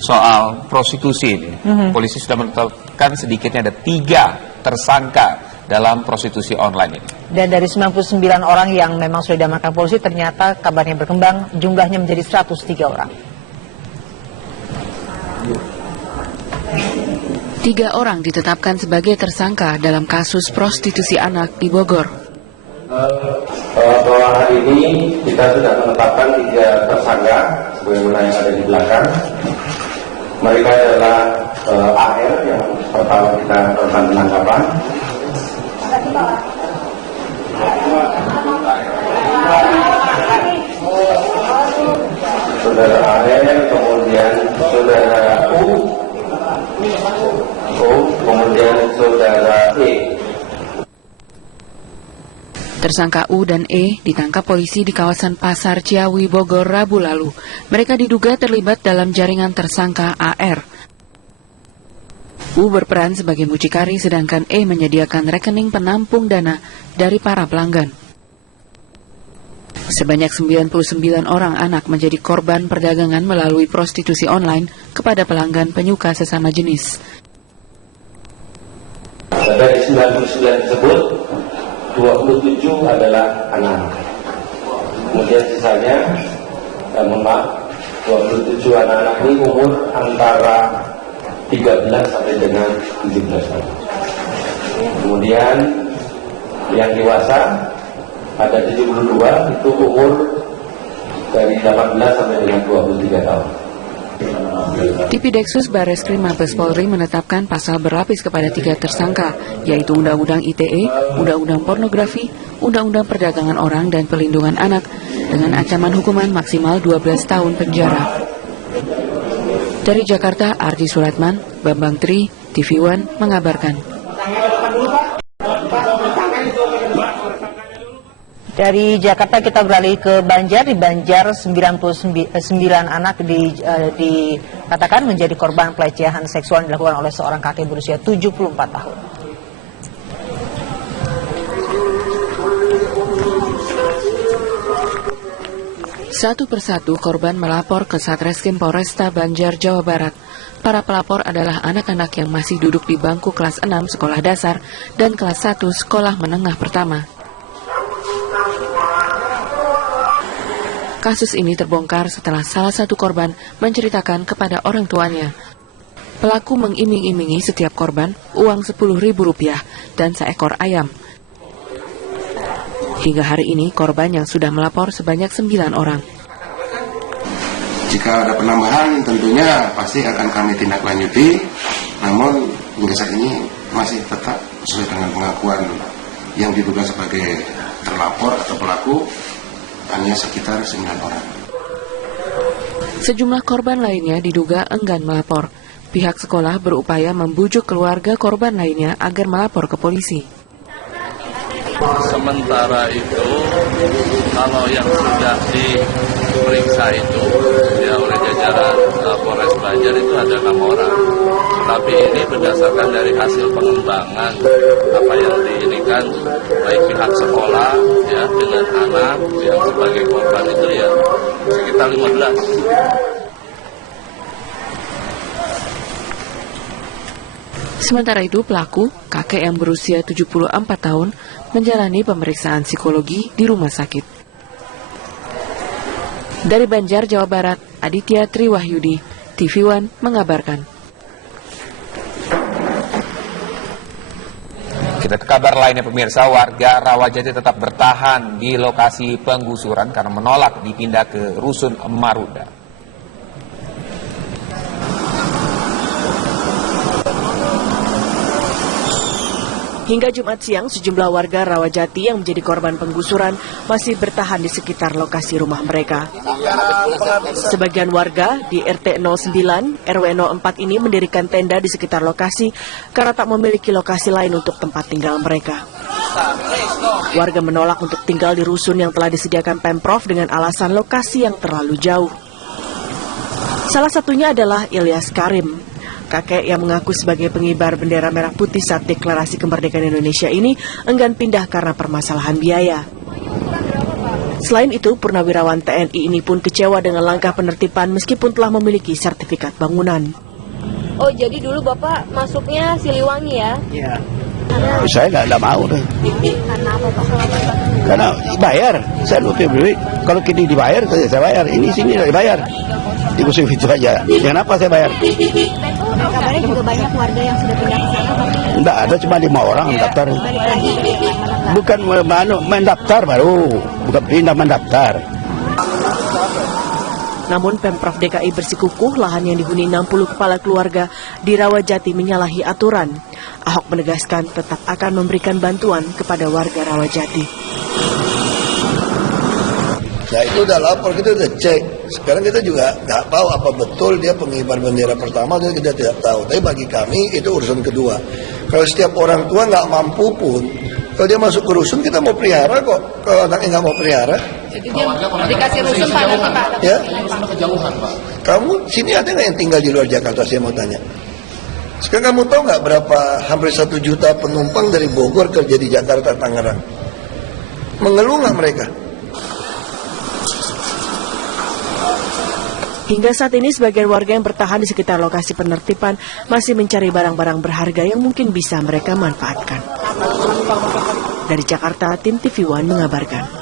soal prostitusi ini. Polisi sudah menetapkan sedikitnya ada 3 tersangka dalam prostitusi online ini. Dan dari 99 orang yang memang sudah diamankan polisi, ternyata kabarnya berkembang jumlahnya menjadi 103 orang. 3 orang ditetapkan sebagai tersangka dalam kasus prostitusi anak di Bogor. Bahwa hari ini kita sudah menetapkan 3 tersangka sebagaimana yang ada di belakang. Mereka adalah AR yang pertama kita lakukan penangkapan. Saudara AR, kemudian saudara kemudian saudara E. Tersangka U dan E ditangkap polisi di kawasan Pasar Ciawi, Bogor, Rabu lalu. Mereka diduga terlibat dalam jaringan tersangka AR. U berperan sebagai mucikari, sedangkan E menyediakan rekening penampung dana dari para pelanggan. Sebanyak 99 orang anak menjadi korban perdagangan melalui prostitusi online kepada pelanggan penyuka sesama jenis. Dari 99 tersebut, 27 adalah anak. Kemudian sisanya, mohon maaf, 27 anak-anak ini umur antara 13 sampai dengan 17 tahun. Kemudian yang dewasa ada 72, itu umur dari 18 sampai dengan 23 tahun. Tipideksus Barreskrim Mabes Polri menetapkan pasal berlapis kepada 3 tersangka, yaitu Undang-Undang ITE, Undang-Undang Pornografi, Undang-Undang Perdagangan Orang dan Perlindungan Anak, dengan ancaman hukuman maksimal 12 tahun penjara. Dari Jakarta, Ardi Suratman, Bambang Tri, TV One mengabarkan. Dari Jakarta kita beralih ke Banjar. Di Banjar 99 anak dikatakan menjadi korban pelecehan seksual yang dilakukan oleh seorang kakek berusia 74 tahun. Satu persatu korban melapor ke Satreskrim Polresta Banjar, Jawa Barat. Para pelapor adalah anak-anak yang masih duduk di bangku kelas 6 sekolah dasar dan kelas 1 sekolah menengah pertama. Kasus ini terbongkar setelah salah satu korban menceritakan kepada orang tuanya. Pelaku mengiming-imingi setiap korban uang Rp10.000 dan seekor ayam. Hingga hari ini korban yang sudah melapor sebanyak 9 orang. Jika ada penambahan tentunya pasti akan kami tindak lanjuti, namun hingga saat ini masih tetap sesuai dengan pengakuan yang diduga sebagai terlapor atau pelaku, hanya sekitar 9 orang. Sejumlah korban lainnya diduga enggan melapor. Pihak sekolah berupaya membujuk keluarga korban lainnya agar melapor ke polisi. Sementara itu, kalau yang sudah diperiksa itu ya oleh jajaran Polres Banjar itu ada 6 orang. Tapi ini berdasarkan dari hasil pengembangan apa yang diinikan baik pihak sekolah ya dengan anak yang sebagai korban itu ya sekitar 15. Sementara itu pelaku, kakek yang berusia 74 tahun, menjalani pemeriksaan psikologi di rumah sakit. Dari Banjar, Jawa Barat, Aditya Triwahyudi, TV One mengabarkan. Kita ke kabar lainnya pemirsa, warga Rawajati tetap bertahan di lokasi penggusuran karena menolak dipindah ke Rusun Marunda. Hingga Jumat siang, sejumlah warga Rawajati yang menjadi korban penggusuran masih bertahan di sekitar lokasi rumah mereka. Sebagian warga di RT 09, RW 04 ini mendirikan tenda di sekitar lokasi karena tak memiliki lokasi lain untuk tempat tinggal mereka. Warga menolak untuk tinggal di rusun yang telah disediakan Pemprov dengan alasan lokasi yang terlalu jauh. Salah satunya adalah Ilyas Karim. Kakek yang mengaku sebagai pengibar bendera merah putih saat deklarasi kemerdekaan Indonesia ini enggan pindah karena permasalahan biaya. Selain itu, purnawirawan TNI ini pun kecewa dengan langkah penertiban meskipun telah memiliki sertifikat bangunan. Oh, jadi dulu Bapak masuknya Siliwangi ya? Iya. Saya nggak mau deh. Karena apa Pak? Karena bayar. Saya nutup duit. Kalau kini dibayar, saya bayar. Ini sini nggak dibayar. Ibu itu aja. Kenapa saya bayar? Kabarnya juga banyak warga yang sudah pindah ke sana, Pak. Enggak, ada cuma 5 orang mendaftar. Balik lagi ke mana? Bukan mendaftar baru, bukan pindah mendaftar. Namun Pemprov DKI bersikukuh lahan yang dihuni 60 kepala keluarga di Rawajati menyalahi aturan. Ahok menegaskan tetap akan memberikan bantuan kepada warga Rawajati. Nah itu udah lapor, kita udah cek. Sekarang kita juga nggak tahu apa betul dia pengibar bendera pertama, dan kita tidak tahu. Tapi bagi kami itu urusan kedua. Kalau setiap orang tua nggak mampu pun, kalau dia masuk ke rusun kita mau pelihara kok. Kalau anaknya nggak mau pelihara, Jadi dia dikasih rusun Pak nanti Pak. ya. Kamu sini ada nggak yang tinggal di luar Jakarta? Saya mau tanya. Sekarang kamu tahu nggak berapa hampir 1 juta penumpang dari Bogor kerja di Jakarta, Tangerang? Mengeluh nggak mereka? Hingga saat ini sebagian warga yang bertahan di sekitar lokasi penertiban masih mencari barang-barang berharga yang mungkin bisa mereka manfaatkan. Dari Jakarta, tim TV One mengabarkan.